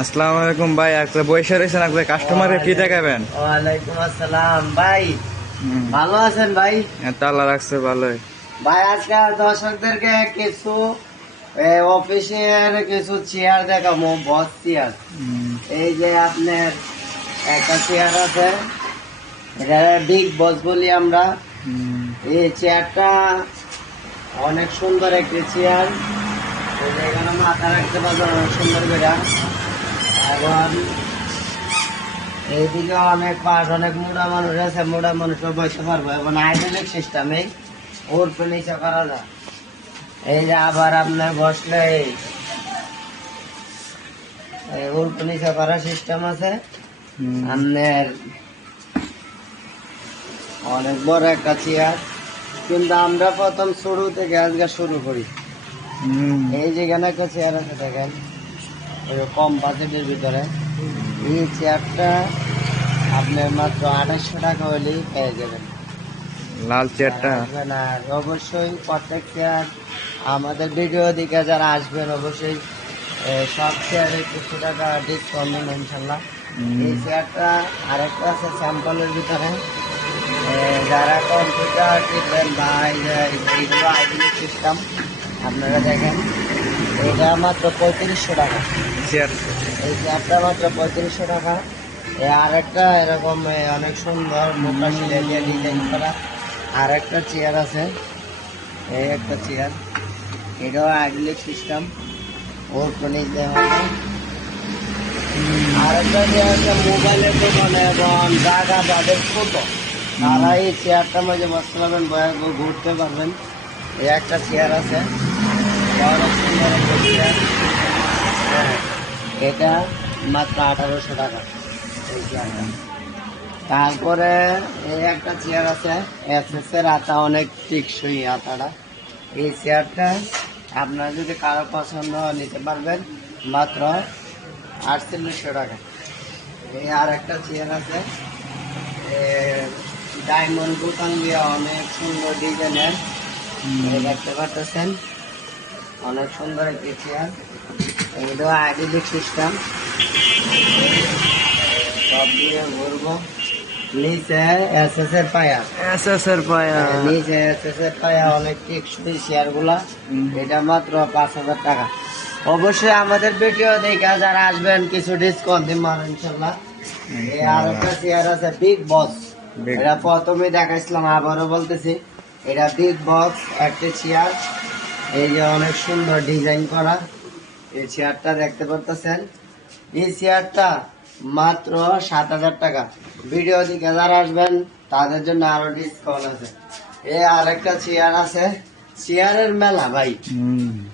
আসসালামু আলাইকুম ভাই, একটা বসে রয়েছেন, একটা কাস্টমারে কি দেখাবেন? ওয়ালাইকুম আসসালাম ভাই। ভালো আছেন ভাই? তালা রাখছে ভালোই। ভাই আজকে দর্শকদেরকে কিছু অফিসের কিছু চেয়ার দেখাবো, বস চেয়ার। এই যে আপনার একটা চেয়ার আছে, এটা বিগ বস বলি আমরা। এই চেয়ারটা অনেক সুন্দর একটি চেয়ার। এখানে মাথা রাখতে পারবেন অনেক সুন্দর করে। এবং এইদিকে অনেক পাশ, অনেক মোটা মানুষ আছে, মোটা মানুষও বসতে পারবো। এবং হাইড্রোলিক সিস্টেমে ওর নিচে করা যায়। এই যে আবার আপনার বসলে ওর নিচে করার সিস্টেম আছে। আপনার অনেক বড় একটা চেয়ার, কিন্তু আমরা প্রথম শুরু থেকে আজকে শুরু করি। এই যেখানে একটা চেয়ার আছে দেখেন, ওই কম বাজেটের ভিতরে। এই চেয়ারটা আপনার মাত্র 2800 টাকা হলেই পেয়ে যাবেন। লাল চেয়ারটা আসবেন, আর অবশ্যই প্রত্যেক চেয়ার আমাদের ভিডিও দিকে যারা আসবেন অবশ্যই সব চেয়ারে কিছু টাকা ডিসকাউন্ট দিন ইনশাল্লাহ। এই চেয়ারটা আরেকটা আছে স্যাম্পলের ভিতরে। যারা কম্পিউটার টিপবেন বা এইগুলো আইডি সিস্টেম আপনারা দেখেন, এটা মাত্র 3500 টাকা চেয়ার। এই চেয়ারটা মাত্র 3500 টাকা। আরেকটা এরকম অনেক সুন্দর মোটা শিলে দিয়ে ডিজাইন করা আরেকটা চেয়ার আছে। এই একটা চেয়ার, এটাও আইডলিক সিস্টেম, ওর নিচ দেওয়া হবে। আরেকটা চেয়ার আছে মোবাইলের দোকানে এবং জায়গা যাদের ছোট, তারা এই চেয়ারটার মধ্যে বসতে পারবেন, ঘুরতে পারবেন। এই একটা চেয়ার আছে, বড় সুন্দর একটা চেয়ার। হ্যাঁ, এটা মাত্র 1800 টাকা এই চেয়ারটা। তারপরে এই একটা চেয়ার আছে, এসএস এর আতা, অনেক টিকসই আতাটা। এই চেয়ারটা আপনার যদি কারো পছন্দ হয় নিতে পারবেন মাত্র 4800 টাকা। এই আর একটা চেয়ার আছে, ডায়মন্ড বোতাম দিয়ে অনেক সুন্দর ডিজাইনের, দেখতে পাচ্ছেন, অনেক সুন্দর একটি চেয়ার। এটা আইডেন্টিক সিস্টেম, সব দিয়ে ঘুরবো। নিচে এসএস এর পায়া, নিচে এসএস এর পায়া, অনেক টেকসই চেয়ার গুলা। এটা মাত্র 5000 টাকা। অবশ্যই আমাদের ভিডিও দেখে যারা আসবেন কিছু ডিসকাউন্ট দিব ইনশাল্লাহ। এই আর একটা চেয়ার আছে বিগ বস, এটা প্রথমে দেখাইছিলাম, আবারও বলতেছি, এটা বিগ বক্স একটা চেয়ার। এই যে অনেক সুন্দর ডিজাইন করা এই চেয়ারটা দেখতে পাচ্ছেন। এই চেয়ারটা মাত্র 7000 টাকা। ভিডিও দিকে যারা আসবেন তাদের জন্য আরো ডিসকাউন্ট আছে। এই আরেকটা চেয়ার আছে, চেয়ারের মেলা ভাই,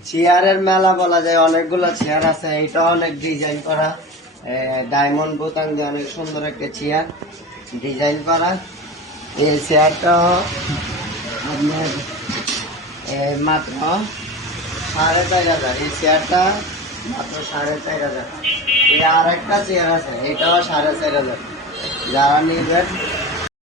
চেয়ারের মেলা বলা যায়, অনেকগুলো চেয়ার আছে। এটা অনেক ডিজাইন করা, ডায়মন্ড বোতাম দিয়ে অনেক সুন্দর একটা চেয়ার ডিজাইন করা। এই চেয়ারটা আপনার মাত্র 4500। এই চেয়ারটা মাত্র 4500। এই আর একটা চেয়ার আছে, এটাও 4500। যারা নিবেন